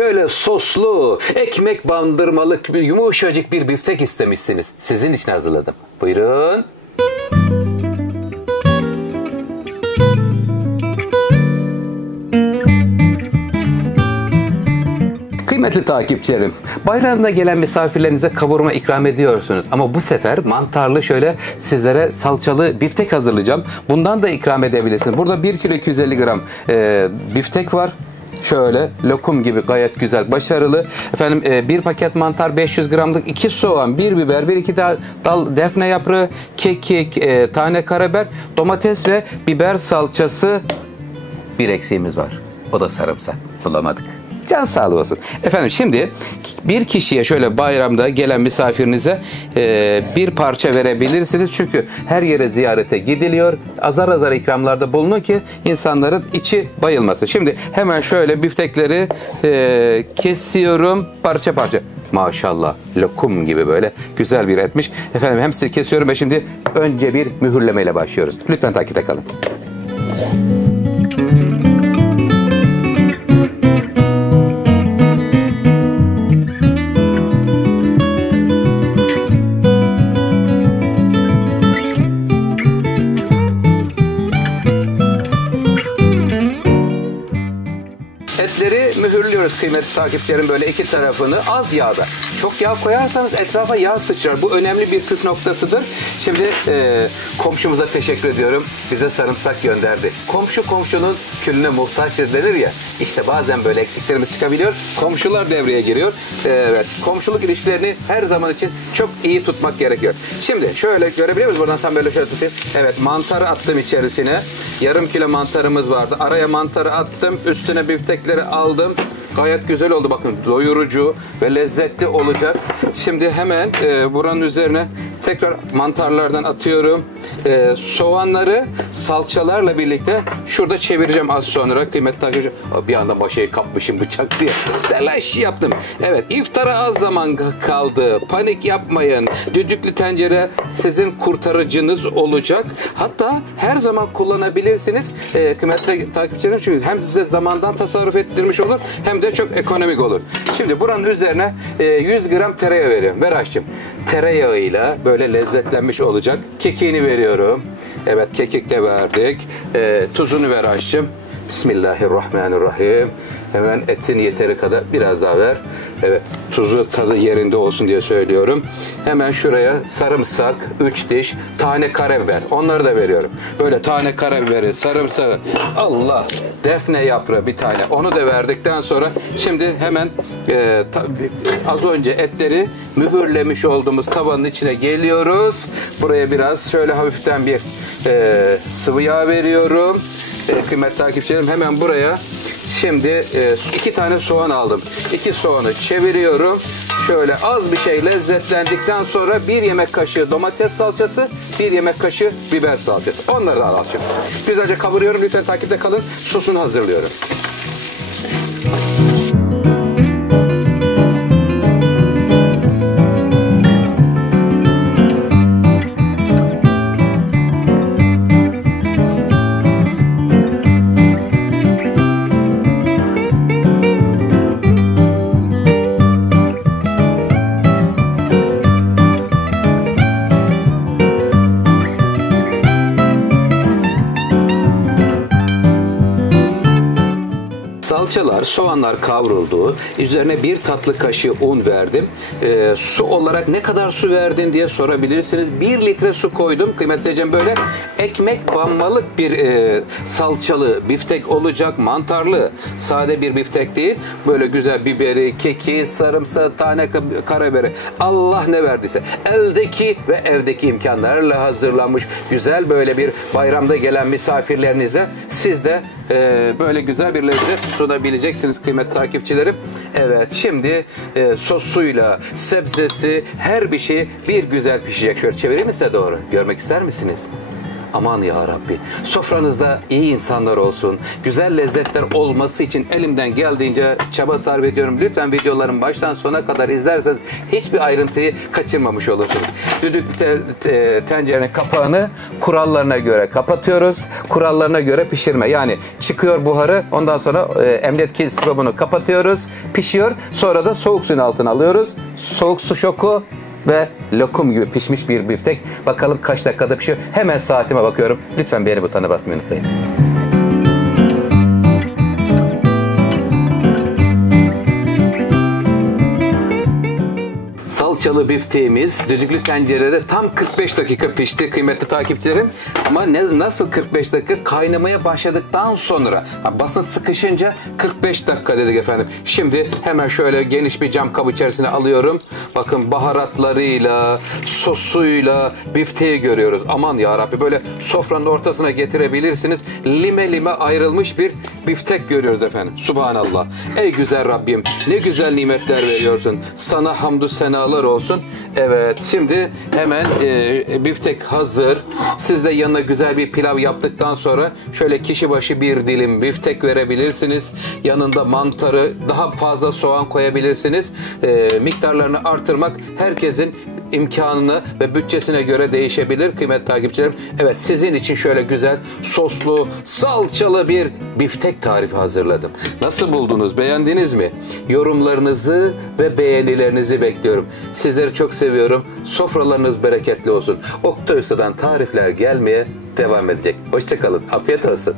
şöyle soslu, ekmek bandırmalık bir yumuşacık bir biftek istemişsiniz. Sizin için hazırladım. Buyurun. Kıymetli takipçilerim, bayramda gelen misafirlerinize kavurma ikram ediyorsunuz. Ama bu sefer mantarlı şöyle sizlere salçalı biftek hazırlayacağım. Bundan da ikram edebilirsiniz. Burada 1 kilo 250 gram biftek var. Şöyle lokum gibi gayet güzel, başarılı. Efendim bir paket mantar, 500 gramlık, 2 soğan, 1 biber, 1-2 dal defne yaprağı, kekik, tane karabiber, domates ve biber salçası. Bir eksiğimiz var. O da sarımsak. Bulamadık. Can sağlığı olsun. Efendim şimdi bir kişiye şöyle bayramda gelen misafirinize bir parça verebilirsiniz. Çünkü her yere ziyarete gidiliyor. Azar azar ikramlarda bulunun ki insanların içi bayılmasın. Şimdi hemen şöyle biftekleri kesiyorum parça parça. Maşallah lokum gibi böyle güzel bir etmiş. Efendim hem sizi kesiyorum ve şimdi önce bir mühürlemeyle başlıyoruz. Lütfen takipte kalın. Etleri mühürlüyoruz kıymetli takipçilerim, böyle iki tarafını az yağda. Çok yağ koyarsanız etrafa yağ sıçrar. Bu önemli bir püf noktasıdır. Şimdi komşumuza teşekkür ediyorum. Bize sarımsak gönderdi. Komşu komşunun külüne muhtaçtır denir ya. İşte bazen böyle eksiklerimiz çıkabiliyor. Komşular devreye giriyor. Evet, komşuluk ilişkilerini her zaman için çok iyi tutmak gerekiyor. Şimdi şöyle görebiliyor musunuz? Buradan tam böyle şöyle tutayım. Evet, mantarı attım içerisine. Yarım kilo mantarımız vardı. Araya mantarı attım. Üstüne biftekleri aldım. Gayet güzel oldu, bakın, doyurucu ve lezzetli olacak. Şimdi hemen buranın üzerine tekrar mantarlardan atıyorum. Soğanları salçalarla birlikte şurada çevireceğim az sonra kıymetli takipçilerim. Bir anda başayı kapmışım bıçak diye. Telaş yaptım. Evet, iftara az zaman kaldı. Panik yapmayın. Düdüklü tencere sizin kurtarıcınız olacak. Hatta her zaman kullanabilirsiniz. Kıymetli takipçilerim, çünkü hem size zamandan tasarruf ettirmiş olur hem de çok ekonomik olur. Şimdi buranın üzerine 100 gram tereyağı veriyorum. Ver aşçım. Tereyağıyla böyle lezzetlenmiş olacak. Kekiğini veriyorum. Evet, kekik de verdik. Tuzunu ver aşçım. Bismillahirrahmanirrahim. Hemen etin yeteri kadar biraz daha ver. Evet, tuzu tadı yerinde olsun diye söylüyorum. Hemen şuraya sarımsak 3 diş, tane karabiber, onları da veriyorum. Böyle tane karabiberi, sarımsağı, Allah, defne yaprağı bir tane, onu da verdikten sonra şimdi hemen az önce etleri mühürlemiş olduğumuz tavanın içine geliyoruz. Buraya biraz şöyle hafiften bir sıvı yağ veriyorum. Kıymetli takipçilerim, hemen buraya şimdi 2 tane soğan aldım. 2 soğanı çeviriyorum. Şöyle az bir şey lezzetlendikten sonra 1 yemek kaşığı domates salçası, 1 yemek kaşığı biber salçası. Onları da alalım. Güzelce kavuruyorum. Lütfen takipte kalın. Sosunu hazırlıyorum. Salçalar, soğanlar kavruldu. Üzerine 1 tatlı kaşığı un verdim. Su olarak ne kadar su verdin diye sorabilirsiniz. 1 litre su koydum. Kıymetli seyircim, böyle ekmek banmalık bir salçalı biftek olacak. Mantarlı, sade bir biftek değil. Böyle güzel biberi, keki, sarımsağı, tane karabiberi. Allah ne verdiyse. Eldeki ve evdeki imkanlarla hazırlanmış güzel böyle bir bayramda gelen misafirlerinize siz de böyle güzel bir lezzet sunabileceksiniz kıymetli takipçilerim. Evet, şimdi sosuyla, sebzesi, her bir şey bir güzel pişecek. Şöyle çevireyim mi size doğru? Görmek ister misiniz? Aman ya Rabbi. Sofranızda iyi insanlar olsun. Güzel lezzetler olması için elimden geldiğince çaba sarf ediyorum. Lütfen videolarımı baştan sona kadar izlerseniz hiçbir ayrıntıyı kaçırmamış olursunuz. Düdüklü tencerenin kapağını kurallarına göre kapatıyoruz. Kurallarına göre pişirme. Yani çıkıyor buharı. Ondan sonra emniyet kilidi bunu kapatıyoruz. Pişiyor. Sonra da soğuk suyun altına alıyoruz. Soğuk su şoku ve lokum gibi pişmiş bir biftek. Bakalım kaç dakikada pişiyor. Hemen saatime bakıyorum. Lütfen beğeni butonuna basmayı unutmayın. Salçalı bifteğimiz düdüklü tencerede tam 45 dakika pişti kıymetli takipçilerim. Ama nasıl 45 dakika? Kaynamaya başladıktan sonra. Basın sıkışınca 45 dakika dedik efendim. Şimdi hemen şöyle geniş bir cam kabı içerisine alıyorum. Bakın baharatlarıyla, sosuyla bifteği görüyoruz. Aman ya Rabbi, böyle sofranın ortasına getirebilirsiniz. Lime lime ayrılmış bir biftek görüyoruz efendim. Subhanallah. Ey güzel Rabbim, ne güzel nimetler veriyorsun. Sana hamdü senalar olsun. Evet, şimdi hemen biftek hazır. Siz de yanına güzel bir pilav yaptıktan sonra şöyle kişi başı bir dilim biftek verebilirsiniz. Yanında mantarı, daha fazla soğan koyabilirsiniz. Miktarlarını artırmak herkesin imkanını ve bütçesine göre değişebilir kıymetli takipçilerim. Evet, sizin için şöyle güzel soslu, salçalı bir biftek tarifi hazırladım. Nasıl buldunuz? Beğendiniz mi? Yorumlarınızı ve beğenilerinizi bekliyorum. Sizleri çok seviyorum. Sofralarınız bereketli olsun. Oktay Usta'dan tarifler gelmeye devam edecek. Hoşça kalın. Afiyet olsun.